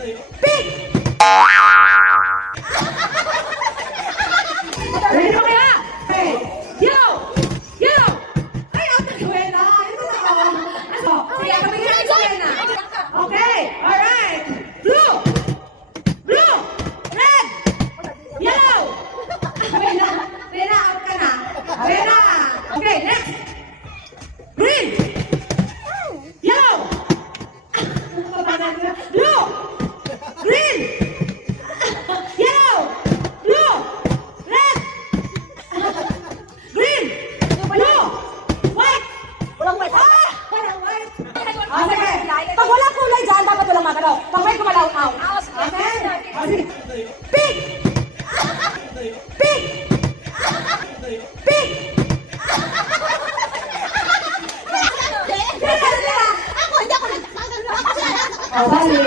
Pig! Ready na kaya? Okay. Yellow! Yellow! Ay, out na Gwen. Ito na ako. Ano? Sige, kapagyan ko Gwen na. Okay, alright. Blue! Blue! Red! Yellow! Rena, out ka na. Rena! Okay, next! Green! Yellow! Blue! Green! Yellow! Blue! Red! Green! Blue! White! Walang white. Walang white! Ah, sige. Pag walang kulay dyan, dapat walang magalaw. Pag may kumalaw, out. Okay? Pig! Pig! Pig! Ako, hindi ako nagpapagalaw. Oh, bali.